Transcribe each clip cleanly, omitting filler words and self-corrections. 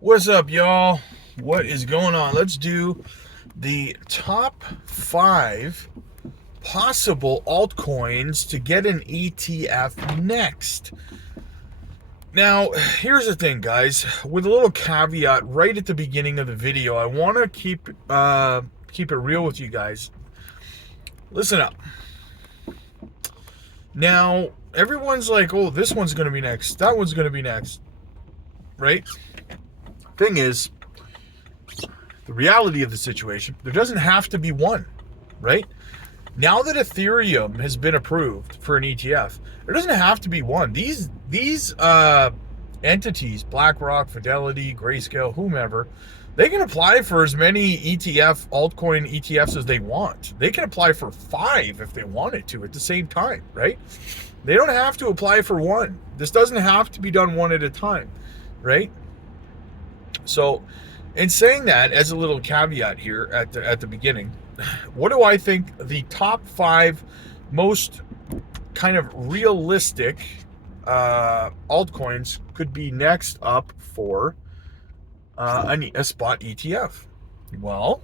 What's up, y'all? What is going on? Let's do the top 5 possible altcoins to get an ETF next. Now, here's the thing, guys. With a little caveat right at the beginning of the video, I want to keep it real with you guys. Listen up. Now, everyone's like, "Oh, this one's going to be next. That one's going to be next." Right? Thing is, the reality of the situation, there doesn't have to be one, right? Now that Ethereum has been approved for an ETF, there doesn't have to be one. These entities, BlackRock, Fidelity, Grayscale, whomever, they can apply for as many altcoin ETFs as they want. They can apply for 5 if they wanted to at the same time, right? They don't have to apply for one. This doesn't have to be done one at a time, right? So, in saying that, as a little caveat here at the beginning, what do I think the top 5 most kind of realistic altcoins could be next up for a spot ETF? Well,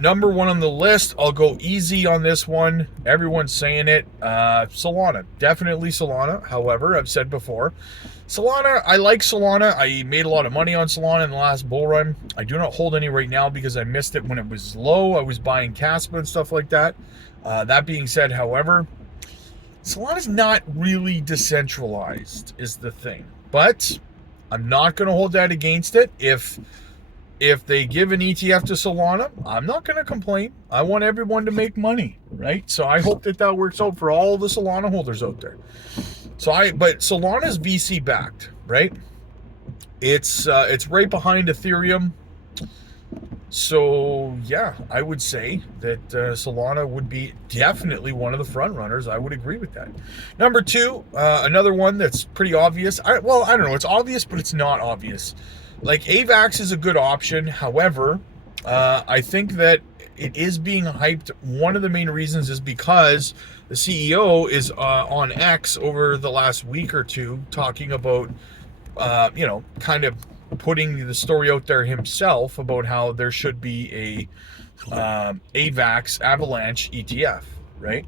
number 1 on the list, I'll go easy on this one. Everyone's saying it. Solana. Definitely Solana. However, I've said before, Solana, I like Solana. I made a lot of money on Solana in the last bull run. I do not hold any right now because I missed it when it was low. I was buying KASPA and stuff like that. That being said, however, Solana's not really decentralized is the thing. But I'm not going to hold that against it. If they give an ETF to Solana, I'm not going to complain. I want everyone to make money, right? So I hope that works out for all the Solana holders out there. But Solana's VC backed, right? It's right behind Ethereum. So yeah, I would say that Solana would be definitely one of the front runners. I would agree with that. Number 2, another one that's pretty obvious. I don't know. It's obvious, but it's not obvious. Like AVAX is a good option. However, I think that it is being hyped. One of the main reasons is because the CEO is on X over the last week or two talking about, kind of putting the story out there himself about how there should be a AVAX Avalanche ETF, right?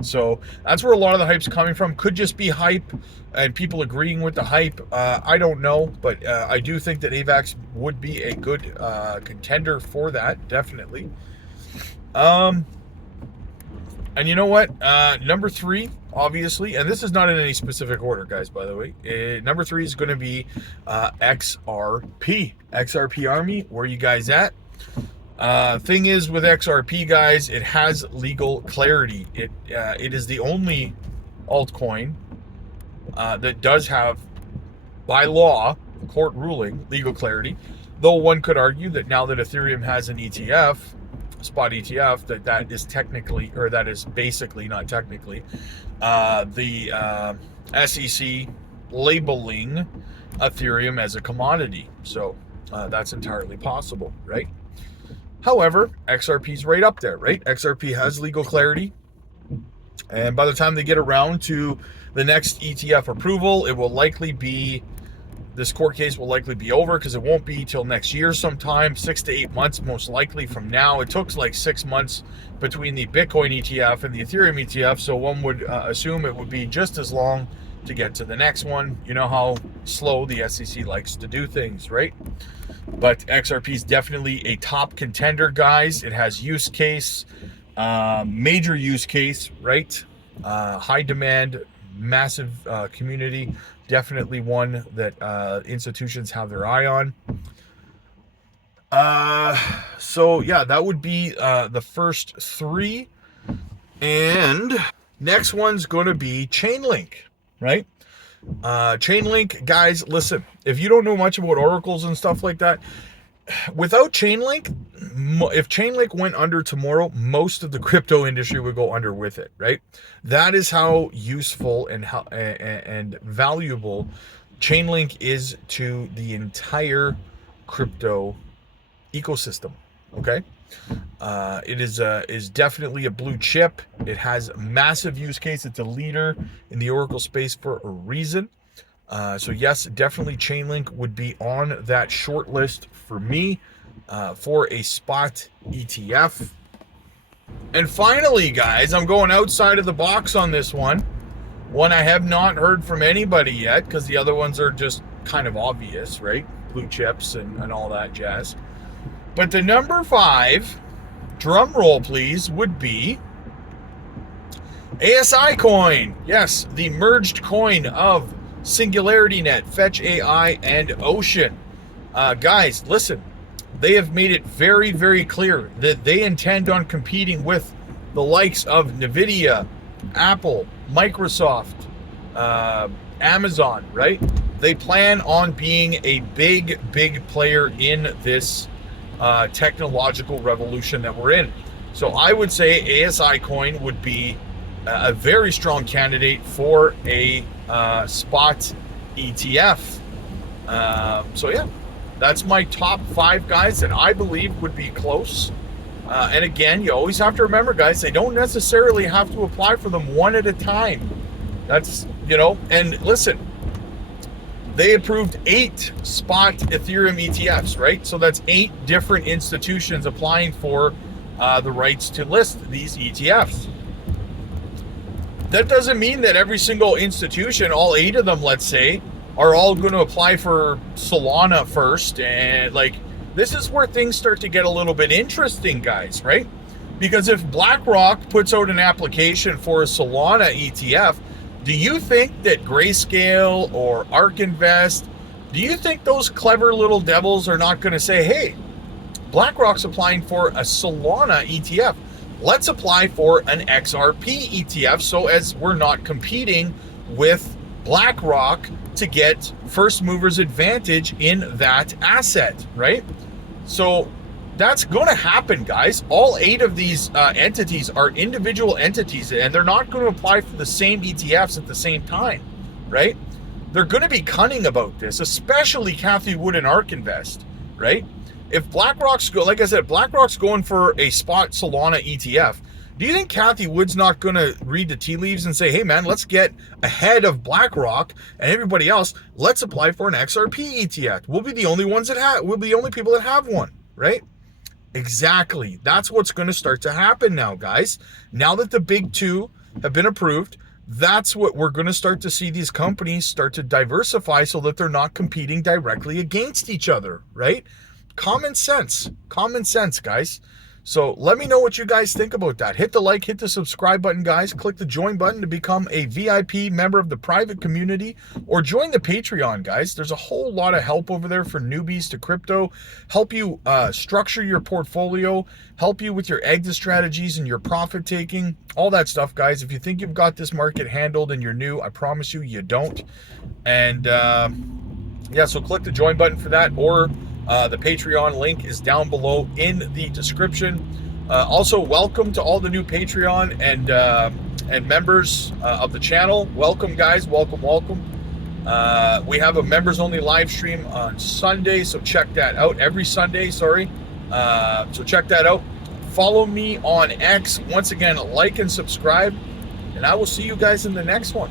So that's where a lot of the hype's coming from. Could just be hype and people agreeing with the hype. I don't know, but I do think that AVAX would be a good contender for that, definitely. And you know what? Number 3, obviously, and this is not in any specific order, guys, by the way. Number 3 is going to be XRP. XRP Army, where you guys at? Thing is with XRP, guys, it has legal clarity. It is the only altcoin that does have, by law, court ruling, legal clarity. Though one could argue that now that Ethereum has an ETF, spot ETF, that is technically, or that is basically, not technically, the SEC labeling Ethereum as a commodity. So that's entirely possible, right? However, XRP's right up there, right? XRP has legal clarity. And by the time they get around to the next ETF approval, it will likely be, this court case will likely be over because it won't be till next year sometime, 6 to 8 months most likely from now. It took like 6 months between the Bitcoin ETF and the Ethereum ETF, so one would assume it would be just as long to get to the next one. You know how slow the SEC likes to do things, right? But XRP is definitely a top contender, guys. It has use case, major use case, right? High demand, massive community. Definitely one that institutions have their eye on. So yeah, that would be the first 3. And next one's going to be Chainlink, right? Chainlink, guys, listen, if you don't know much about oracles and stuff like that, without Chainlink, if Chainlink went under tomorrow, most of the crypto industry would go under with it, right? That is how useful and valuable Chainlink is to the entire crypto ecosystem, okay? It is definitely a blue chip. It has massive use case. It's a leader in the Oracle space for a reason. So yes, definitely Chainlink would be on that short list for me for a spot ETF. And finally, guys, I'm going outside of the box on this one. One I have not heard from anybody yet, because the other ones are just kind of obvious, right? Blue chips and all that jazz. But the number 5, drum roll please, would be ASI coin. Yes, the merged coin of SingularityNet, Fetch AI, and Ocean. Guys, listen, they have made it very, very clear that they intend on competing with the likes of NVIDIA, Apple, Microsoft, Amazon, right? They plan on being a big, big player in this technological revolution that we're in. So I would say ASI coin would be a very strong candidate for a spot ETF. So yeah, that's my top 5 guys that I believe would be close. And again, you always have to remember, guys, they don't necessarily have to apply for them one at a time. That's, you know, and listen, they approved 8 spot Ethereum ETFs, right? So that's 8 different institutions applying for the rights to list these ETFs. That doesn't mean that every single institution, all 8 of them, let's say, are all going to apply for Solana first. And like, this is where things start to get a little bit interesting, guys, right? Because if BlackRock puts out an application for a Solana ETF, do you think that Grayscale or ARK Invest, do you think those clever little devils are not going to say, hey, BlackRock's applying for a Solana ETF. Let's apply for an XRP ETF so as we're not competing with BlackRock to get first movers advantage in that asset, right? So that's going to happen, guys. All 8 of these entities are individual entities, and they're not going to apply for the same ETFs at the same time, right? They're going to be cunning about this, especially Cathie Wood and ARK Invest, right? If BlackRock's like I said, BlackRock's going for a spot Solana ETF. Do you think Cathie Wood's not going to read the tea leaves and say, hey man, let's get ahead of BlackRock and everybody else. Let's apply for an XRP ETF. We'll be the only ones that have, we'll be the only people that have one, right? Exactly. That's what's going to start to happen now, guys. Now that the big 2 have been approved, that's what we're going to start to see these companies start to diversify so that they're not competing directly against each other, right? Common sense, guys. So let me know what you guys think about that. Hit the like, hit the subscribe button, guys. Click the join button to become a VIP member of the private community, or join the Patreon, guys. There's a whole lot of help over there for newbies to crypto, help you structure your portfolio, help you with your exit strategies and your profit taking, all that stuff, guys. If you think you've got this market handled and you're new, I promise you, you don't. And yeah, so click the join button for that, or the Patreon link is down below in the description. Also, welcome to all the new Patreon and members of the channel. Welcome, guys. Welcome. We have a members only live stream on Sunday, so check that out. Every Sunday, sorry. So check that out. Follow me on X. Once again, like and subscribe, and I will see you guys in the next one.